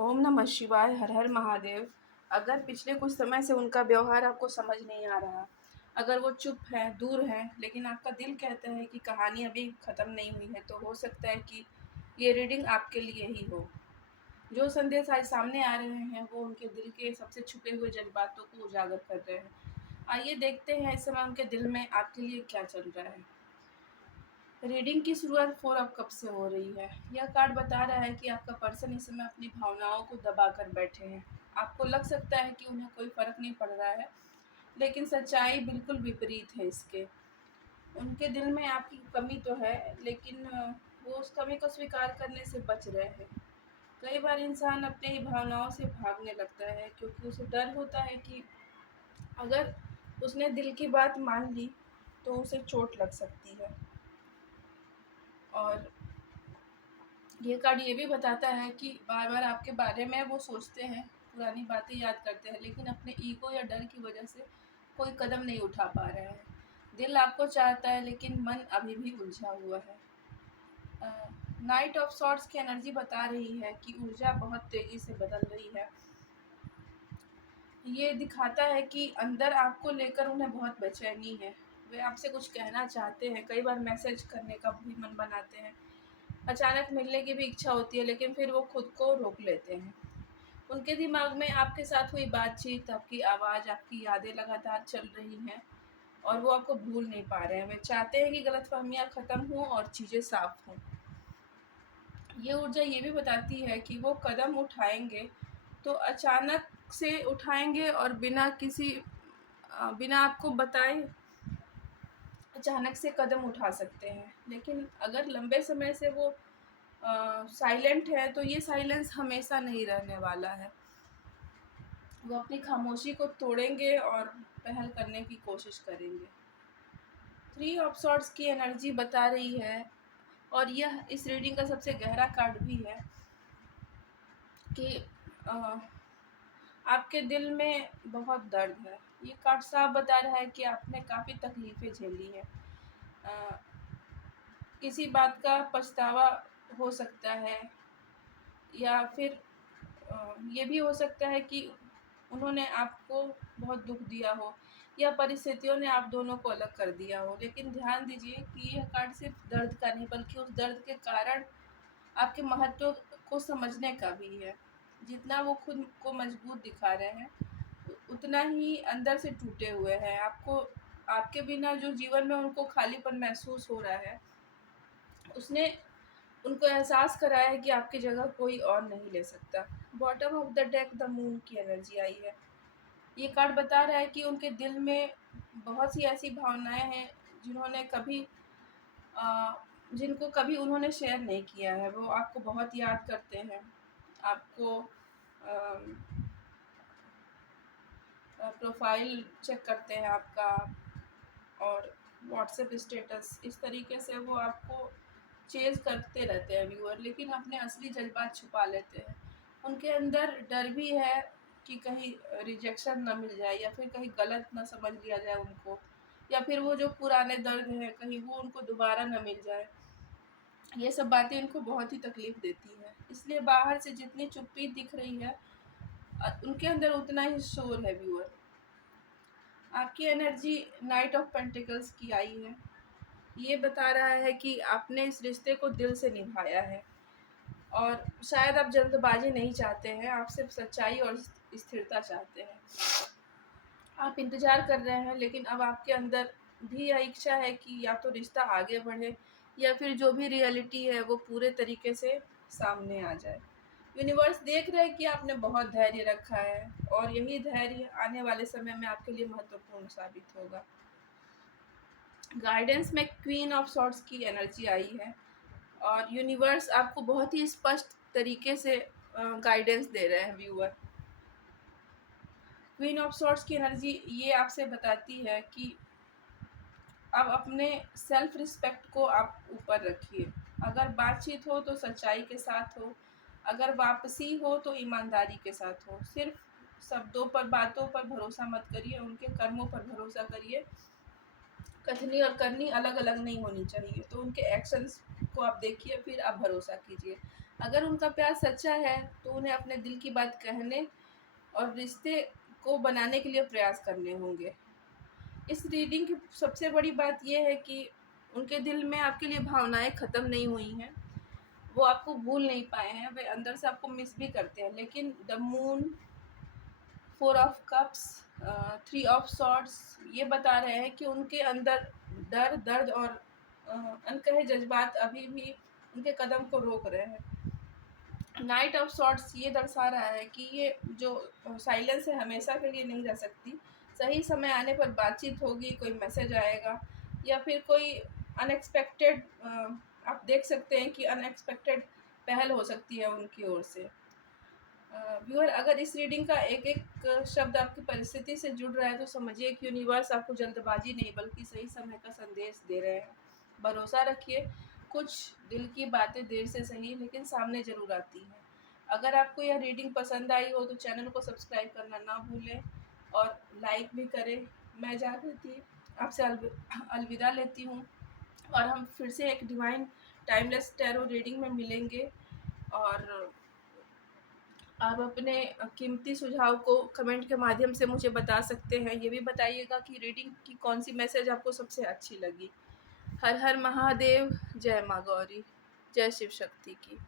ओम नमः शिवाय, हर हर महादेव। अगर पिछले कुछ समय से उनका व्यवहार आपको समझ नहीं आ रहा, अगर वो चुप हैं, दूर हैं, लेकिन आपका दिल कहता है कि कहानी अभी ख़त्म नहीं हुई है, तो हो सकता है कि ये रीडिंग आपके लिए ही हो। जो संदेश आज सामने आ रहे हैं, वो उनके दिल के सबसे छुपे हुए जज़्बातों को उजागर कर रहे हैं। आइए देखते हैं इस समय उनके दिल में आपके लिए क्या चल रहा है। रीडिंग की शुरुआत 4 ऑफ कप से हो रही है। यह कार्ड बता रहा है कि आपका पर्सन इस समय अपनी भावनाओं को दबा कर बैठे हैं। आपको लग सकता है कि उन्हें कोई फ़र्क नहीं पड़ रहा है, लेकिन सच्चाई बिल्कुल विपरीत है इसके। उनके दिल में आपकी कमी तो है, लेकिन वो उस कमी को स्वीकार करने से बच रहे हैं। कई बार इंसान अपनी ही भावनाओं से भागने लगता है, क्योंकि उसे डर होता है कि अगर उसने दिल की बात मान ली, तो उसे चोट लग सकती है। और ये कार्ड ये भी बताता है कि बार-बार आपके बारे में वो सोचते हैं, पुरानी बातें याद करते हैं, लेकिन अपने ईगो या डर की वजह से कोई कदम नहीं उठा पा रहे हैं। दिल आपको चाहता है, लेकिन मन अभी भी उलझा हुआ है। नाइट ऑफ सॉर्ड्स की एनर्जी बता रही है कि ऊर्जा बहुत तेज़ी से बदल रही है। ये दिखाता है कि अंदर आपको लेकर उन्हें बहुत बेचैनी है। वे आपसे कुछ कहना चाहते हैं, कई बार मैसेज करने का भी मन बनाते हैं। अचानक मिलने की भी इच्छा होती है, लेकिन फिर वो खुद को रोक लेते हैं। उनके दिमाग में आपके साथ हुई बातचीत, आपकी आवाज़, आपकी यादें लगातार चल रही हैं और वो आपको भूल नहीं पा रहे हैं। वे चाहते हैं कि गलतफ़हमियाँ ख़त्म हों और चीज़ें साफ़ हों। ये ऊर्जा ये भी बताती है कि वो कदम उठाएँगे, तो अचानक से उठाएँगे और बिना आपको बताए अचानक से कदम उठा सकते हैं। लेकिन अगर लंबे समय से वो साइलेंट है, तो ये साइलेंस हमेशा नहीं रहने वाला है। वो अपनी खामोशी को तोड़ेंगे और पहल करने की कोशिश करेंगे। 3 ऑफ सॉर्ड्स की एनर्जी बता रही है, और यह इस रीडिंग का सबसे गहरा कार्ड भी है कि अ, आपके दिल में बहुत दर्द है। ये कार्ड साफ बता रहा है कि आपने काफ़ी तकलीफ़ें झेली हैं। अ, किसी बात का पछतावा हो सकता है, या फिर ये भी हो सकता है कि उन्होंने आपको बहुत दुःख दिया हो, या परिस्थितियों ने आप दोनों को अलग कर दिया हो। लेकिन ध्यान दीजिए कि यह कार्ड सिर्फ़ दर्द का नहीं, बल्कि उस दर्द के कारण आपके महत्व को समझने का भी है। जितना वो खुद को मजबूत दिखा रहे हैं, उतना ही अंदर से टूटे हुए हैं। आपके बिना जो जीवन में उनको खालीपन महसूस हो रहा है, उसने उनको एहसास कराया है कि आपकी जगह कोई और नहीं ले सकता। Bottom of the deck the moon की एनर्जी आई है। ये कार्ड बता रहा है कि उनके दिल में बहुत सी ऐसी भावनाएँ हैं जिन्होंने कभी अ, जिनको कभी उन्होंने शेयर नहीं किया है। वो आपको बहुत याद करते हैं। आपको प्रोफ़ाइल चेक करते हैं आपका, और व्हाट्सएप स्टेटस, इस तरीके से वो आपको चेज़ करते रहते हैं व्यूअर, लेकिन अपने असली जज़्बात छुपा लेते हैं। उनके अंदर डर भी है कि कहीं रिजेक्शन ना मिल जाए, या फिर कहीं गलत ना समझ लिया जाए उनको, या फिर वो जो पुराने दर्द हैं, कहीं वो उनको दोबारा ना मिल जाए। ये सब बातें इनको बहुत ही तकलीफ़ देती हैं। इसलिए बाहर से जितनी चुप्पी दिख रही है, उनके अंदर उतना ही शोर है व्यूअर। आपकी एनर्जी नाइट ऑफ पेंटिकल्स की आई है। ये बता रहा है कि आपने इस रिश्ते को दिल से निभाया है, और शायद आप जल्दबाज़ी नहीं चाहते हैं, आप सिर्फ़ सच्चाई और स्थिरता चाहते हैं। आप इंतज़ार कर रहे हैं, लेकिन अब आपके अंदर भी यह इच्छा है कि या तो रिश्ता आगे बढ़े, या फिर जो भी रियलिटी है वो पूरे तरीके से सामने आ जाए। यूनिवर्स देख रहा है कि आपने बहुत धैर्य रखा है, और यही धैर्य आने वाले समय में आपके लिए महत्वपूर्ण साबित होगा। गाइडेंस में क्वीन ऑफ सॉर्ड्स की एनर्जी आई है, और यूनिवर्स आपको बहुत ही स्पष्ट तरीके से गाइडेंस दे रहे हैं व्यूअर। क्वीन ऑफ सॉर्ड्स की एनर्जी ये आपसे बताती है कि अब अपने सेल्फ रिस्पेक्ट को आप ऊपर रखिए। अगर बातचीत हो तो सच्चाई के साथ हो, अगर वापसी हो तो ईमानदारी के साथ हो। सिर्फ शब्दों पर, बातों पर भरोसा मत करिए, उनके कर्मों पर भरोसा करिए। कथनी और करनी अलग-अलग नहीं होनी चाहिए, तो उनके एक्शंस को आप देखिए, फिर आप भरोसा कीजिए। अगर उनका प्यार सच्चा है तो उन्हें अपने दिल की बात कहने और रिश्ते को बनाने के लिए प्रयास करने होंगे। इस रीडिंग की सबसे बड़ी बात ये है कि उनके दिल में आपके लिए भावनाएं ख़त्म नहीं हुई हैं, वो आपको भूल नहीं पाए हैं, वे अंदर से आपको मिस भी करते हैं। लेकिन the moon, 4 of cups, 3 of swords ये बता रहे हैं कि उनके अंदर डर, दर्द और अनकहे जज्बात अभी भी उनके कदम को रोक रहे हैं। नाइट ऑफ सॉर्ड्स ये दर्शा रहा है कि ये जो साइलेंस है हमेशा के लिए नहीं रह सकती। सही समय आने पर बातचीत होगी, कोई मैसेज आएगा या फिर कोई अनएक्सपेक्टेड, आप देख सकते हैं कि अनएक्सपेक्टेड पहल हो सकती है उनकी ओर से। व्यूअर, अगर इस रीडिंग का एक एक शब्द आपकी परिस्थिति से जुड़ रहा है तो समझिए कि यूनिवर्स आपको जल्दबाजी नहीं बल्कि सही समय का संदेश दे रहे हैं। भरोसा रखिए, कुछ दिल की बातें देर से सही लेकिन सामने ज़रूर आती हैं। अगर आपको यह रीडिंग पसंद आई हो तो चैनल को सब्सक्राइब करना ना भूलें और लाइक भी करें। मैं जागृति आपसे अलविदा लेती हूँ और हम फिर से एक डिवाइन टाइमलेस टैरो रीडिंग में मिलेंगे। और आप अपने कीमती सुझाव को कमेंट के माध्यम से मुझे बता सकते हैं। ये भी बताइएगा कि रीडिंग की कौन सी मैसेज आपको सबसे अच्छी लगी। हर हर महादेव, जय माँ गौरी, जय शिव शक्ति की।